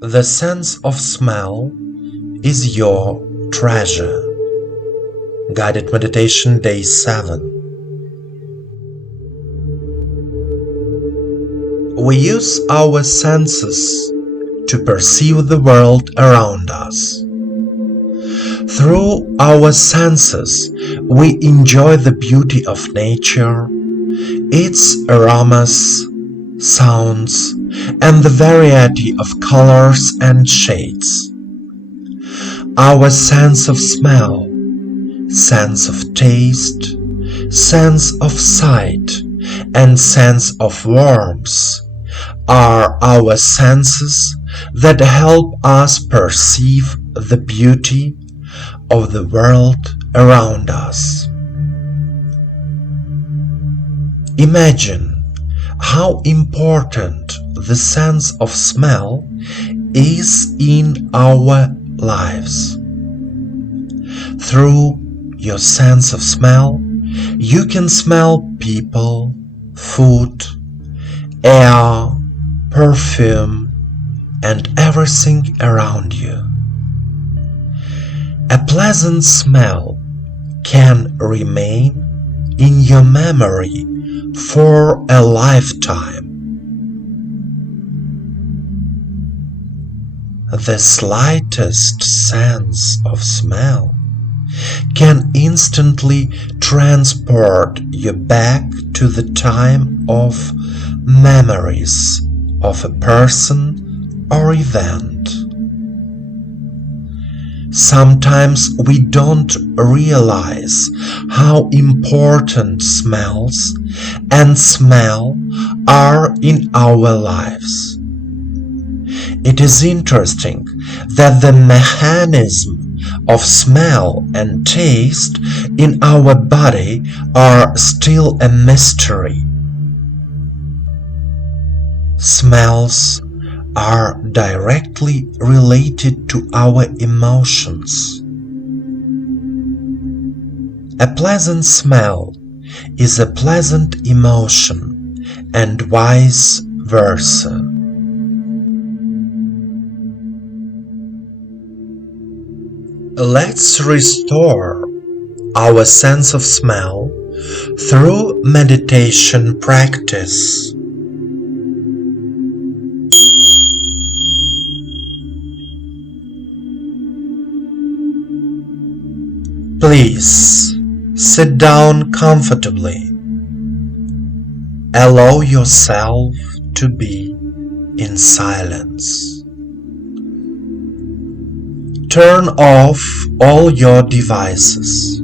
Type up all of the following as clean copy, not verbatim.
The sense of smell is your treasure. Guided Meditation Day 7. We use our senses to perceive the world around us. Through our senses, we enjoy the beauty of nature, its aromas, sounds, and the variety of colors and shades. Our sense of smell, sense of taste, sense of sight, and sense of warmth are our senses that help us perceive the beauty of the world around us. Imagine how important the sense of smell is in our lives. Through your sense of smell, you can smell people, food, air, perfume, and everything around you. A pleasant smell can remain in your memory for a lifetime. The slightest sense of smell can instantly transport you back to the time of memories of a person or event. Sometimes we don't realize how important smells and smell are in our lives. It is interesting that the mechanism of smell and taste in our body are still a mystery. Smells are directly related to our emotions. A pleasant smell is a pleasant emotion, and vice versa. Let's restore our sense of smell through meditation practice. Please sit down comfortably. Allow yourself to be in silence. Turn off all your devices.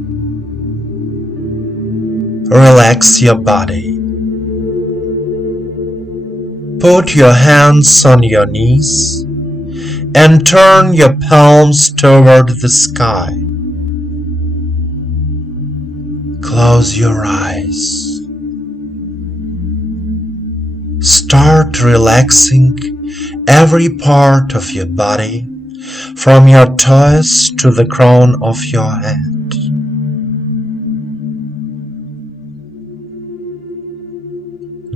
Relax your body. Put your hands on your knees and turn your palms toward the sky. Close your eyes. Start relaxing every part of your body, from your toes to the crown of your head.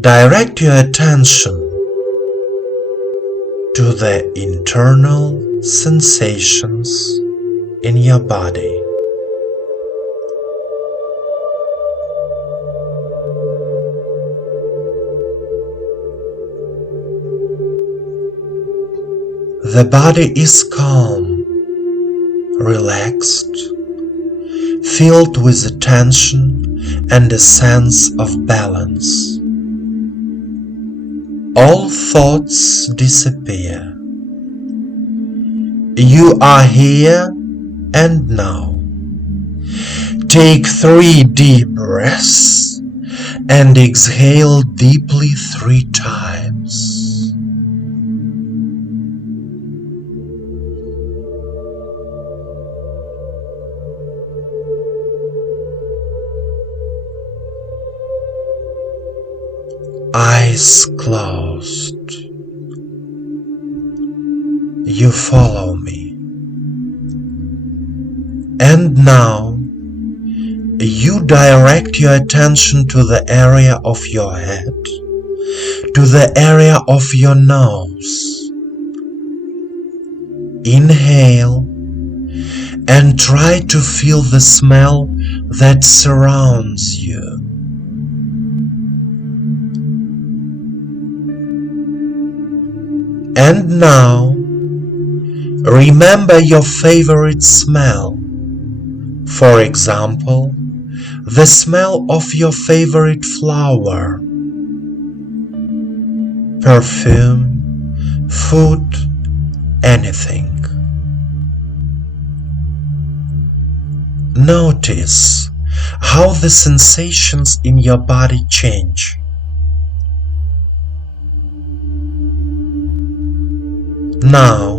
Direct your attention to the internal sensations in your body. The body is calm, relaxed, filled with attention and a sense of balance. All thoughts disappear. You are here and now. Take 3 deep breaths and exhale deeply 3 times. Eyes closed. You follow me. And now you direct your attention to the area of your head, to the area of your nose. Inhale and try to feel the smell that surrounds you. And now, remember your favorite smell. For example, the smell of your favorite flower, perfume, food, anything. Notice how the sensations in your body change. Now,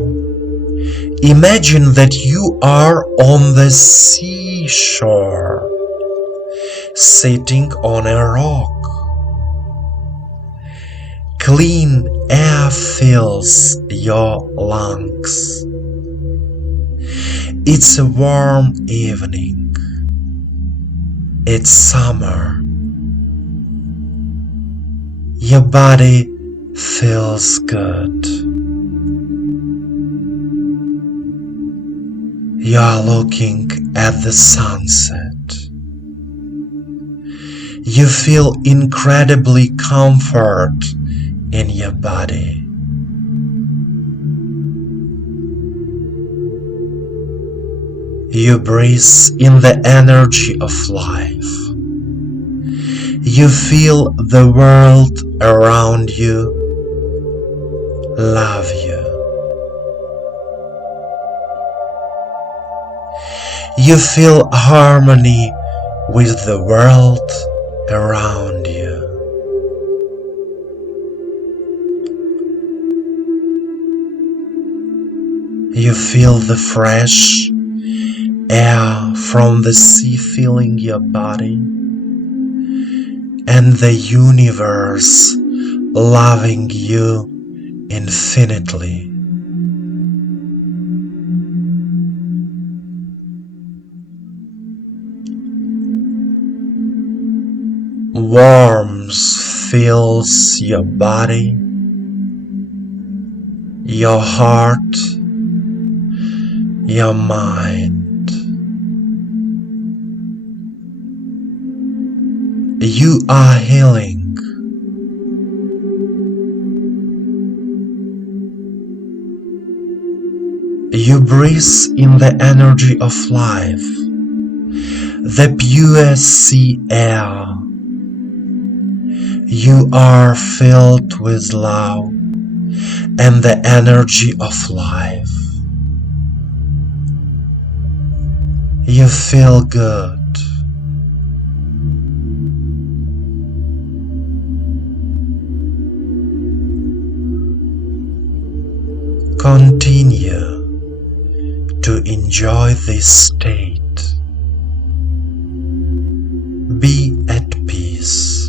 imagine that you are on the seashore, sitting on a rock. Clean air fills your lungs. It's a warm evening. It's summer. Your body feels good. You are looking at the sunset. You feel incredibly comfort in your body. You breathe in the energy of life. You feel the world around you love you. You feel harmony with the world around you. You feel the fresh air from the sea filling your body, and the universe loving you infinitely. Warmth fills your body, your heart, your mind. You are healing. You breathe in the energy of life, the pure sea air. You are filled with love and the energy of life. You feel good. Continue to enjoy this state. Be at peace.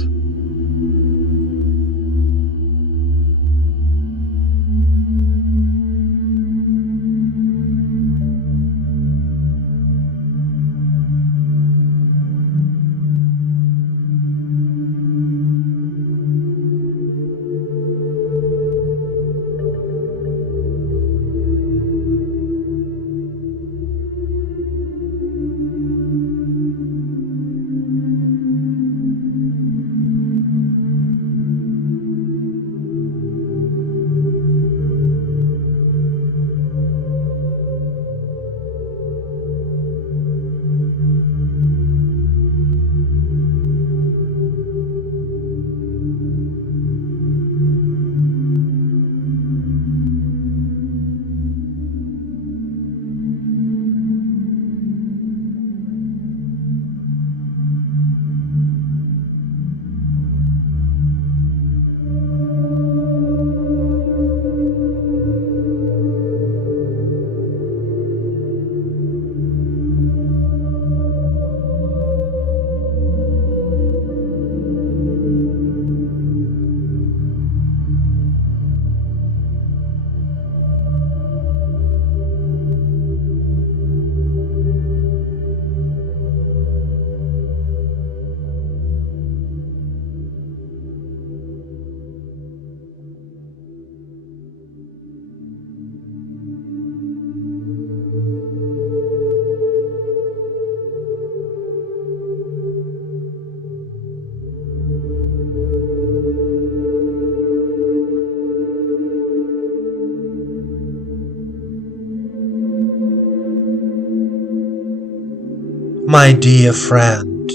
My dear friend,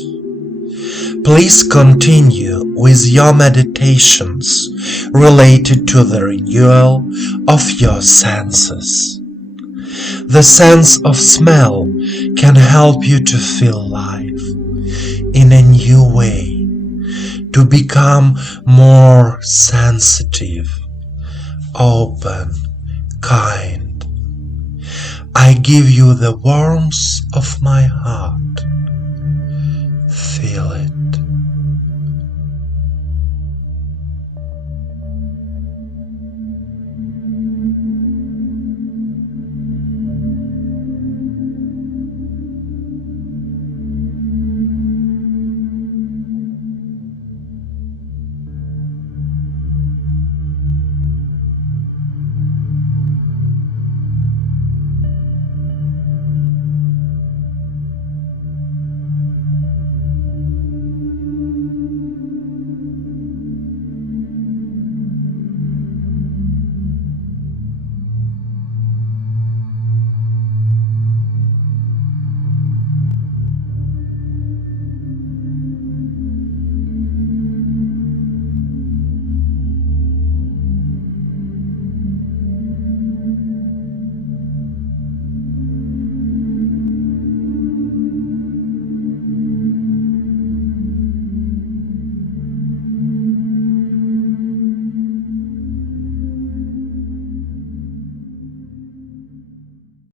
please continue with your meditations related to the renewal of your senses. The sense of smell can help you to feel life in a new way, to become more sensitive, open, kind. I give you the warmth of my heart. Feel it.